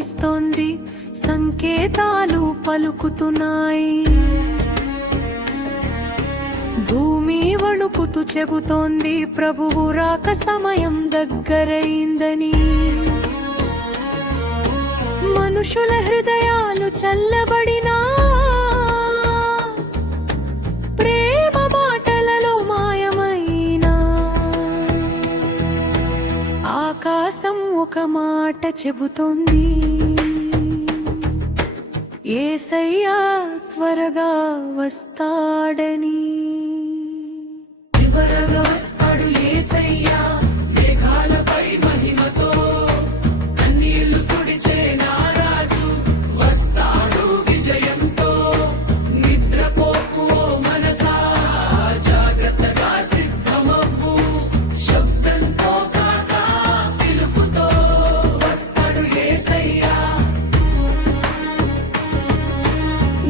వీస్తోంది, సంకేతాలు పలుకుతున్నాయి. భూమి వణుకుతూ చెబుతోంది, ప్రభువు రాక సమయం దగ్గరైందని. మనుషుల హృదయాలు చల్లబడినా, ప్రేమ మాటలలో మాయమైనా, ఆకాశం ఒక మాట చెబుతోంది, యేసయ్యా త్వరగా వస్తాడని. త్వరగా వస్తాడు యేసయ్యా, మేఘాలపై మహిమతో, కన్నీళ్లు తుడిచే నా రాజు వస్తాడు విజయంతో. నిద్రపోకు ఓ మనసా, జాగ్రత్తగా సిద్ధమవ్వు, శబ్దంతో కాక పిలుపుతో వస్తాడు యేసయ్యా.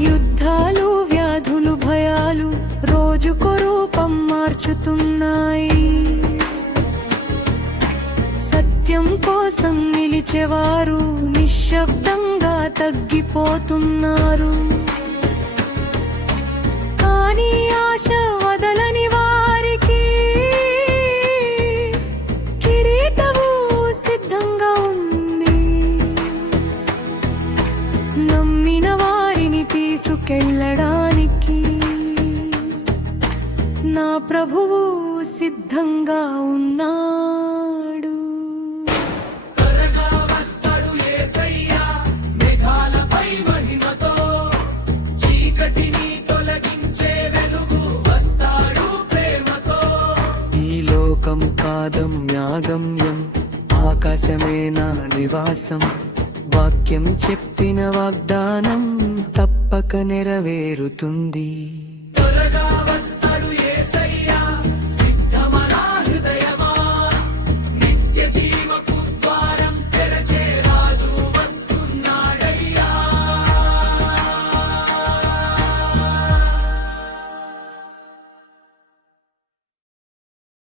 యుద్ధాలు, వ్యాధులు, భయాలు రోజుకో రూపం మార్చుతున్నాయి. సత్యం కోసం నిలిచేవారు నిశ్శబ్దంగా తగ్గిపోతున్నారు. కానీ ఆశ వదలని వారికి కిరీటము సిద్ధంగా ఉంది. నమ్మిన వారిని తీసుకెళ్ళడానికి నా ప్రభువు సిద్ధంగా ఉన్నాడు. త్వరగా వస్తాడు యేసయ్యా, మేఘాలపై మహిమతో, చీకటిని తొలగించే వెలుగు వస్తాడు ప్రేమతో. ఈ లోకం కాదమ్యాగమ్యం, ఆకాశమే నా నివాసం. వాక్యం చెప్పిన వాగ్దానం తప్పక నెరవేరుతుంది.